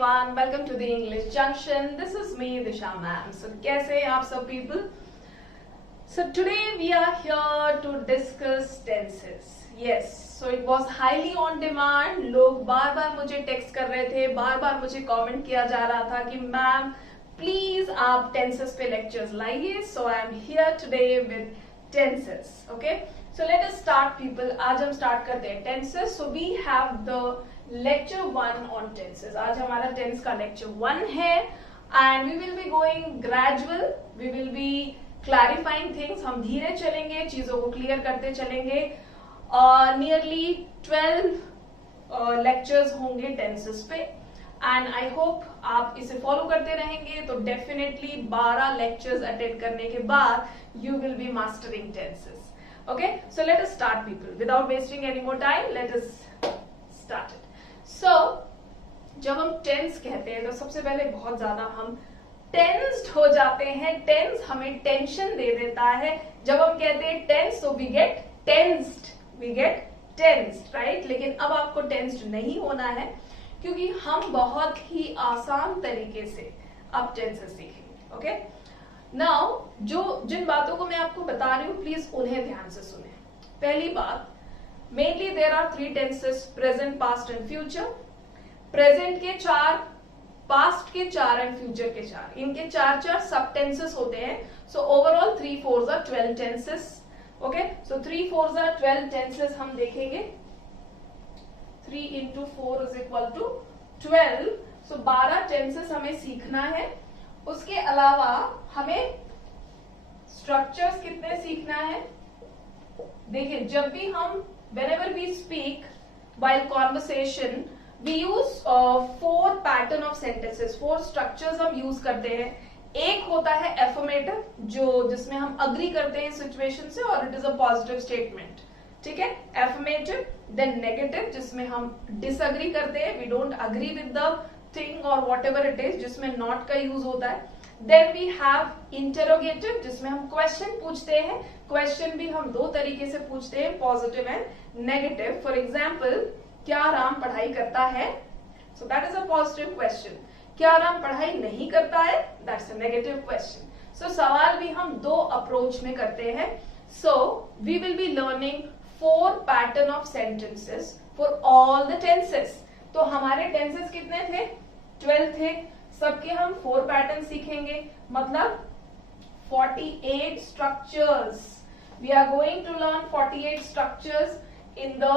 everyone, welcome to the English Junction. This is me, Disha ma'am. So कैसे हैं आप सब people? So today we are here to discuss tenses. Yes, so it was highly on demand. लोग बार बार मुझे text कर रहे थे, बार बार मुझे कमेंट किया जा रहा था कि मैम प्लीज आप टेंसेस पे लेक्चर्स लाइए. So I am here today with tenses. Okay, so let us start people. आज हम स्टार्ट करते हैं tenses. So we have the lecture 1 on tenses. आज हमारा टेंस का lecture 1 है and we will be going gradual. We will be clarifying things. हम धीरे चलेंगे, चीजों को क्लियर करते चलेंगे. Nearly 12 lectures होंगे tenses पे and I hope आप इसे फॉलो करते रहेंगे तो definitely 12 lectures अटेंड करने के बाद you will be mastering tenses. Okay, so let us start people. Without wasting any more time, let us start it. So, जब हम टेंस कहते हैं तो सबसे पहले बहुत ज्यादा हम टेंस्ड हो जाते हैं. टेंस हमें टेंशन दे देता है. जब हम कहते हैं टेंस तो वी गेट टेंस्ड, राइट. लेकिन अब आपको टेंस्ड नहीं होना है क्योंकि हम बहुत ही आसान तरीके से अब टेंसेस सीखेंगे. ओके, नाउ जिन बातों को मैं आपको बता रही हूँ प्लीज उन्हें ध्यान से सुने. पहली बात, mainly there are 3 tenses, present, past and future. Present के 4, पास्ट के 4 एंड फ्यूचर के 4. इनके 4 सब टेंसेस होते हैं. So overall 3 4s are 12 tenses. Okay, so 3 4s are 12 tenses हम देखेंगे. 3 into 4 is equal to 12. So 12 tenses हमें सीखना है. उसके अलावा हमें स्ट्रक्चर्स कितने सीखना है. देखिए, जब भी हम whenever we speak while conversation we use 4 pattern of sentences. 4 structures हम यूज करते हैं. एक होता है affirmative, जिसमें हम अग्री करते हैं सिचुएशन से और it is a positive statement. ठीक है, affirmative. देन नेगेटिव, जिसमें हम डिसअग्री करते हैं, we don't agree with the thing और वॉट एवर इट इज, जिसमें नॉट का यूज होता है. देन वी हैव इंटरोगेटिव, जिसमें हम क्वेश्चन पूछते हैं. क्वेश्चन भी हम 2 तरीके से पूछते हैं, positive and negative. For example, क्या राम पढ़ाई करता है? So that is a positive question. क्या राम पढ़ाई नहीं करता है? That's a negative question. So सवाल भी हम 2 अप्रोच में करते हैं. So we will be learning 4 pattern of sentences for all the tenses. तो हमारे टेंसेस कितने थे? 12 थे. सबके हम 4 पैटर्न सीखेंगे, मतलब 48 structures. We are going to learn 48 structures in the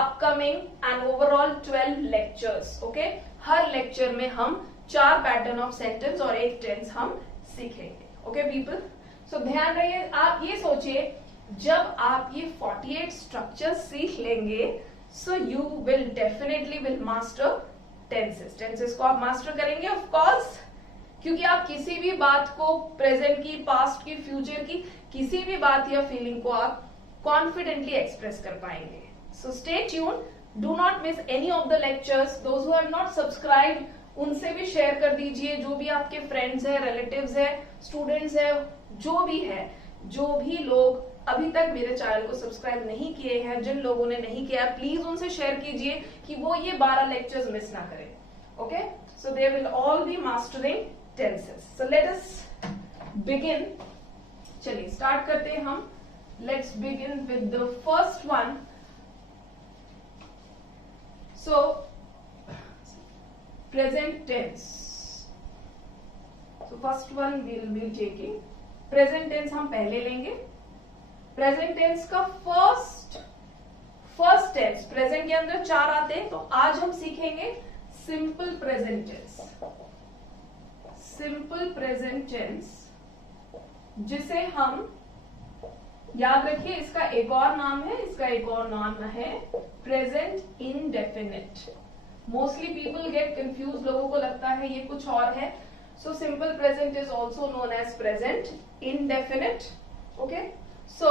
upcoming and overall 12 lectures. Okay? Her lecture में हम 4 पैटर्न ऑफ सेंटेंस और 1 टेंस हम सीखेंगे. ओके पीपल, सो ध्यान रहिए. आप ये सोचिए, जब आप ये 48 स्ट्रक्चर्स सीख लेंगे so you will definitely will master tenses. Tenses को आप मास्टर करेंगे ऑफ कोर्स, क्योंकि आप किसी भी बात को, प्रेजेंट की, पास्ट की, फ्यूचर की, किसी भी बात या फीलिंग को आप कॉन्फिडेंटली एक्सप्रेस कर पाएंगे. So stay tune, do not miss any of the lectures. Those who have not subscribed उनसे भी शेयर कर दीजिए. जो भी आपके फ्रेंड्स है, रिलेटिव्स है, स्टूडेंट्स है, जो भी लोग अभी तक मेरे चैनल को सब्सक्राइब नहीं किए हैं, जिन लोगों ने नहीं किया, प्लीज उनसे शेयर कीजिए कि वो ये 12 लेक्चर्स मिस ना करें. Okay, so they will all B mastering tenses. So let us begin. चलिए स्टार्ट करते हैं हम. Let's begin with the first one. So present tense. So first one we will be taking. Present tense हम पहले लेंगे. Present tense का first tense, present के अंदर 4 आते हैं, तो आज हम सीखेंगे simple present tense. Simple present tense, जिसे हम याद रखिए, इसका एक और नाम है, present indefinite. Mostly people get confuse, लोगों को लगता है ये कुछ और है. So simple present is also known as present indefinite. Okay, so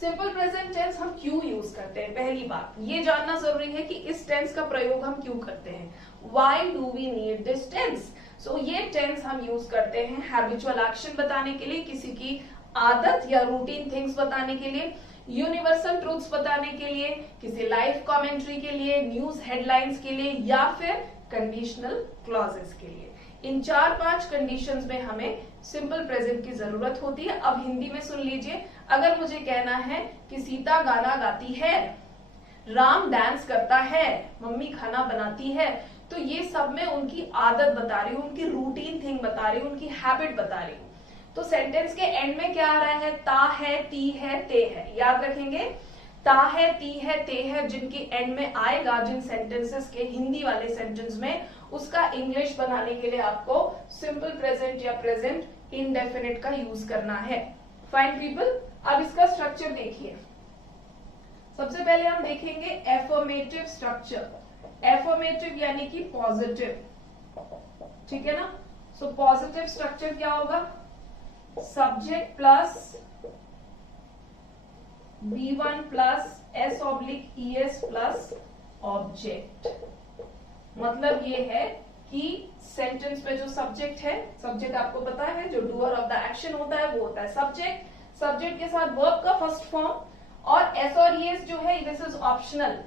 simple present tense हम क्यों यूज करते हैं? पहली बात ये जानना जरूरी है कि इस टेंस का प्रयोग हम क्यों करते हैं. Why do we need this tense? So ये टेंस हम यूज करते हैं हैबिचुअल एक्शन बताने के लिए, किसी की आदत या रूटीन थिंग्स बताने के लिए, यूनिवर्सल ट्रूथ्स बताने के लिए, किसी लाइव कमेंट्री के लिए, न्यूज हेडलाइंस के लिए, या फिर कंडीशनल क्लॉजेस के लिए। इन 4-5 कंडीशंस में हमें सिंपल प्रेजेंट की जरूरत होती है। अब हिंदी में सुन लीजिए, अगर मुझे कहना है कि सीता गाना गाती है, राम डांस करता है, मम्मी खाना बनाती है, तो ये सब में उनकी आदत बता रही हूँ, उनकी रूटीन थिंग बता रही हूँ, उनकी हैबिट बता रही हूँ। तो सेंटेंस के एंड में क्या आ रहा है? ता है, ती है, ते है। याद रखेंगे, ता है, ती है, ते है जिनकी एंड में आएगा, जिन सेंटेंसेस के हिंदी वाले सेंटेंस में, उसका इंग्लिश बनाने के लिए आपको सिंपल प्रेजेंट या प्रेजेंट इंडेफिनिट का यूज करना है। फाइन पीपल, अब इसका स्ट्रक्चर देखिए। सबसे पहले हम देखेंगे एफर्मेटिव स्ट्रक्चर। एफर्मेटिव यानी कि पॉजिटिव, ठीक है ना। सो पॉजिटिव स्ट्रक्चर क्या होगा? Subject plus B1 plus S/ES plus object. मतलब ये है कि सेंटेंस में जो सब्जेक्ट है, सब्जेक्ट आपको पता है जो डूअर ऑफ द एक्शन होता है वो होता है सब्जेक्ट। सब्जेक्ट के साथ वर्ब का फर्स्ट फॉर्म, और S और ES जो है दिस इज ऑप्शनल।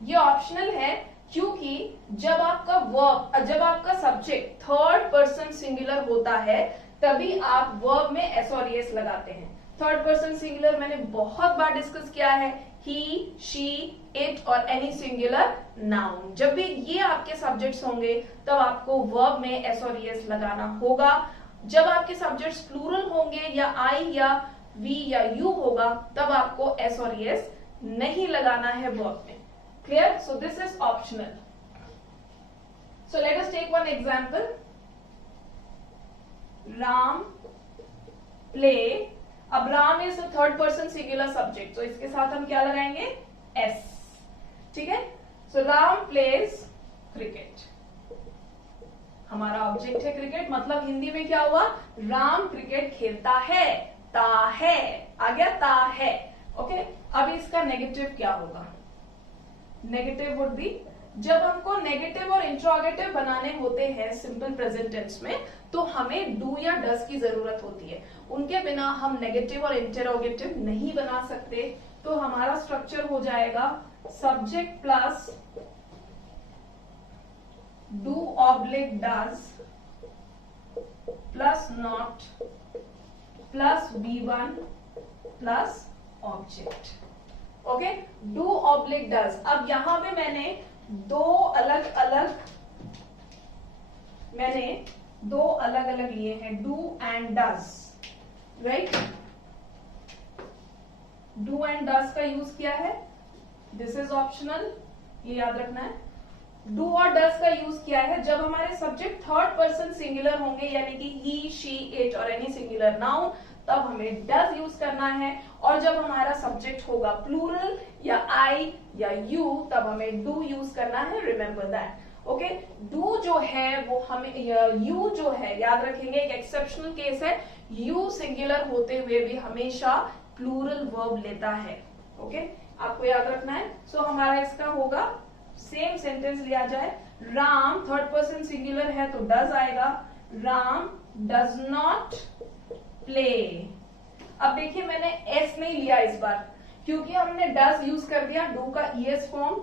ये ऑप्शनल है क्योंकि जब आपका सब्जेक्ट थर्ड पर्सन सिंगुलर होता है तभी आप वर्ब में S और ES लगाते हैं। थर्ड पर्सन सिंगुलर मैंने बहुत बार डिस्कस किया है, ही, शी, इट और एनी सिंगुलर नाउन। जब भी ये आपके सब्जेक्ट्स होंगे तब आपको वर्ब में S और ES लगाना होगा। जब आपके सब्जेक्ट्स प्लूरल होंगे या I या V या U होगा तब आपको S और ES नहीं लगाना है वर्ब में। Clear? So this is optional. So let us take one example. Ram play. अब Ram is third person singular subject, तो इसके साथ हम क्या लगाएंगे? S, ठीक है। सो राम प्लेज क्रिकेट, हमारा ऑब्जेक्ट है क्रिकेट, मतलब हिंदी में क्या हुआ? राम क्रिकेट खेलता है। ता है आ गया, ता है। ओके, अब इसका नेगेटिव क्या होगा? नेगेटिव वुड बी, जब हमको नेगेटिव और इंट्रोगेटिव बनाने होते हैं सिंपल प्रेजेंट टेंस में, तो हमें डू या डस की जरूरत होती है। उनके बिना हम नेगेटिव और इंटरोगेटिव नहीं बना सकते। तो हमारा स्ट्रक्चर हो जाएगा subject plus do oblique does plus not plus B1 plus object. Okay, do oblique does. अब यहां पे मैंने दो अलग अलग लिए हैं, do and does, right. Do and does का यूज किया है, दिस इज ऑप्शनल, ये याद रखना है। डू और डस का यूज किया है जब हमारे सब्जेक्ट थर्ड पर्सन सिंगुलर होंगे, यानी कि ही, शी, इट और एनी सिंगुलर नाउन, तब हमें डज यूज करना है। और जब हमारा सब्जेक्ट होगा प्लूरल या आई या यू, तब हमें डू यूज करना है। Remember that. ओके, डू जो है वो हमें, यू जो है याद रखेंगे, एक एक्सेप्शनल केस है, यू सिंगुलर होते हुए भी हमेशा प्लूरल वर्ब लेता है। ओके, आपको याद रखना है। सो हमारा इसका होगा, सेम सेंटेंस लिया जाए, राम थर्ड पर्सन सिंगुलर है तो डज आएगा, राम डज नॉट प्ले। अब देखिए मैंने एस नहीं लिया इस बार, क्योंकि हमने डज यूज कर दिया, डू का ईएस फॉर्म,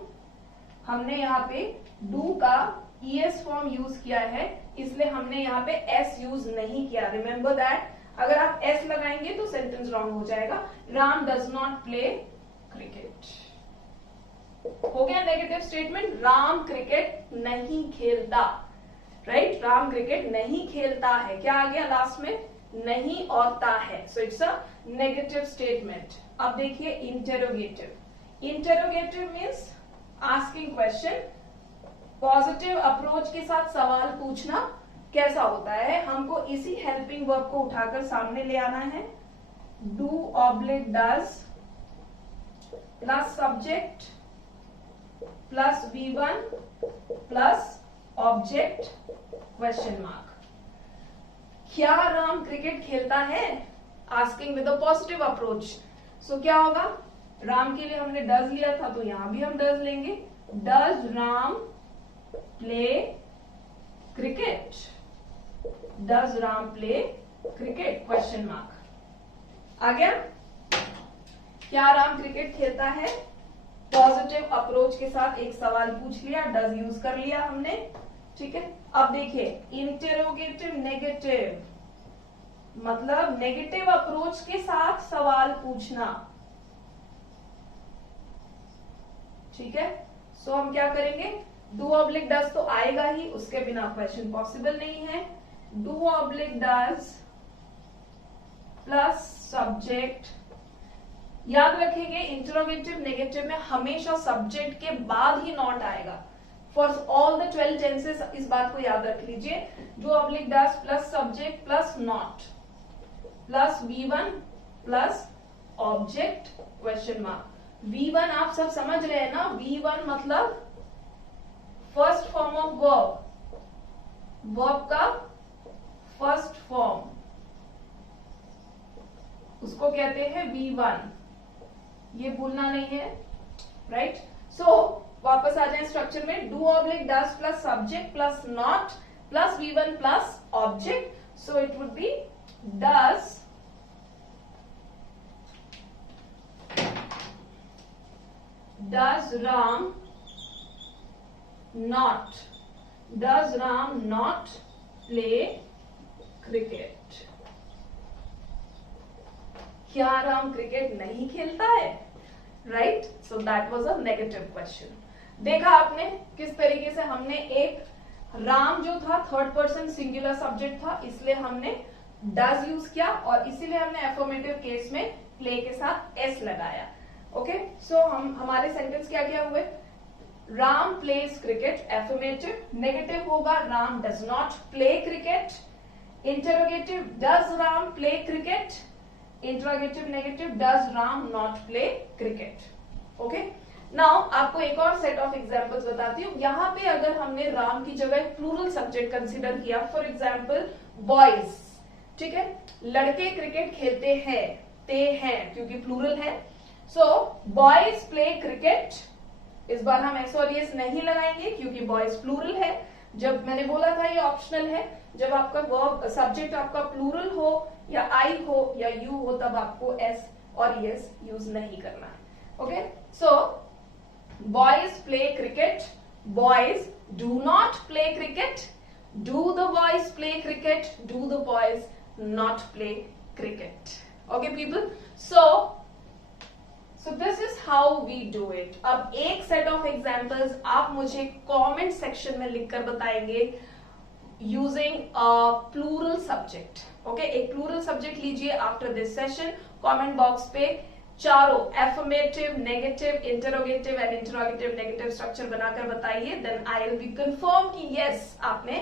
हमने यहाँ पे डू का ईएस फॉर्म यूज किया है, इसलिए हमने यहाँ पे एस यूज नहीं किया। रिमेंबर दैट, अगर आप एस लगाएंगे तो सेंटेंस रॉन्ग हो जाएगा। Ram does not play cricket. हो गया नेगेटिव स्टेटमेंट, राम क्रिकेट नहीं खेलता, राइट। राम क्रिकेट नहीं खेलता है, क्या आ गया लास्ट में? नहीं और ता है। So it's a negative statement. अब देखिए interrogative. Interrogative means asking question. Positive approach के साथ सवाल पूछना कैसा होता है? हमको इसी हेल्पिंग वर्ब को उठाकर सामने ले आना है। Do oblique does plus subject plus V1 plus object question mark. क्या राम क्रिकेट खेलता है? Asking with a positive approach. So क्या होगा? राम के लिए हमने डज लिया था तो यहां भी हम डज लेंगे। Does Ram play cricket? Does Ram play cricket? Question mark आ गया। क्या राम क्रिकेट खेलता है? पॉजिटिव अप्रोच के साथ एक सवाल पूछ लिया, डज यूज कर लिया हमने, ठीक है। अब देखिए इंटेरोगेटिव नेगेटिव, मतलब नेगेटिव अप्रोच के साथ सवाल पूछना, ठीक है। सो हम क्या करेंगे, डू ऑब्लिक डज तो आएगा ही, उसके बिना क्वेश्चन पॉसिबल नहीं है। Do oblique does plus subject, याद रखेंगे इंटरोगेटिव नेगेटिव में हमेशा सब्जेक्ट के बाद ही नॉट आएगा फॉर ऑल द 12 टेंसेस, इस बात को याद रख लीजिए। Do oblique does plus subject plus not plus V1 plus object question mark. V1 आप सब समझ रहे हैं ना, V1 मतलब first form of verb, verb का फर्स्ट फॉर्म, उसको कहते हैं V1, ये भूलना नहीं है, राइट। सो वापस आ जाए स्ट्रक्चर में, do oblique does plus subject plus not plus V1 plus object, so it would be does Ram not play cricket? क्या राम क्रिकेट नहीं खेलता है? Right, so that was a negative question. देखा आपने किस तरीके से हमने एक राम जो था थर्ड पर्सन सिंगुलर सब्जेक्ट था, इसलिए हमने डज यूज किया और इसीलिए हमने एफर्मेटिव केस में प्ले के साथ एस लगाया। ओके, सो हमारे सेंटेंस क्या क्या हुए, Ram plays cricket affirmative, negative होगा Ram does not play cricket, interrogative does Ram play cricket, interrogative negative does Ram not play cricket. Okay, now आपको एक और सेट ऑफ एग्जांपल्स बताती हूँ। यहाँ पे अगर हमने राम की जगह प्लूरल सब्जेक्ट कंसीडर किया, फॉर एग्जाम्पल बॉयज, ठीक है, लड़के क्रिकेट खेलते हैं, ते हैं क्योंकि प्लूरल है, सो बॉयज प्ले क्रिकेट, इस बार हम एस और एस नहीं लगाएंगे क्योंकि बॉयज प्लूरल है। जब मैंने बोला था ये ऑप्शनल है, जब आपका वर्ब सब्जेक्ट आपका प्लूरल हो या आई हो या यू हो तब आपको एस और एस यूज नहीं करना है। Okay, so boys play cricket, boys do not play cricket, do the boys play cricket, do the boys not play cricket. Okay people, So this is how we do it. अब एक set of examples आप मुझे comment section में लिखकर बताएंगे using a plural subject. Okay, एक plural subject लीजिए after this session, comment box पे चारों affirmative, negative, interrogative and interrogative negative structure बनाकर बताइए, then I will be confirm कि यस आपने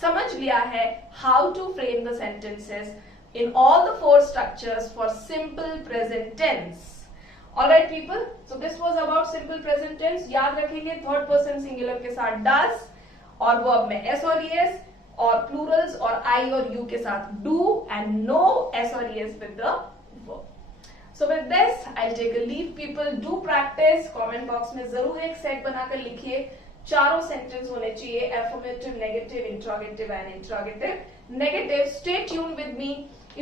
समझ लिया है how to frame the sentences in all the 4 structures for simple present tense. Alright people, so this was about simple present tense. याद रखेंगे third person singular के साथ does और वर्ब में s और es और plurals और I और you के साथ do and no s और es with the verb. So with this I'll take a leave people. Do practice. Comment box में जरूर एक सेट बनाकर लिखिए, चारों सेंटेंस होने चाहिए affirmative, negative, interrogative and interrogative negative. Stay tuned with me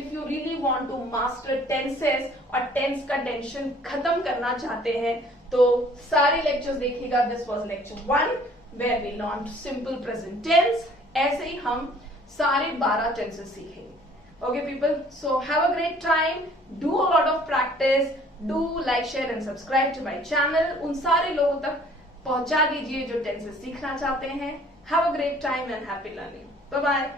if you really want to master tenses और tense का टेंशन खत्म करना चाहते हैं तो सारे लेक्चर्स देखिएगा। This was lecture 1 where we learned simple present tense. ऐसे ही हम सारे 12 टेंसेस सीखेंगे। Okay people, so have a great time, do a lot of practice, do like, share and subscribe to my channel. उन सारे लोगों तक पहुंचा दीजिए जो टेंसेस सीखना चाहते हैं। Have a great time and happy learning. Bye bye.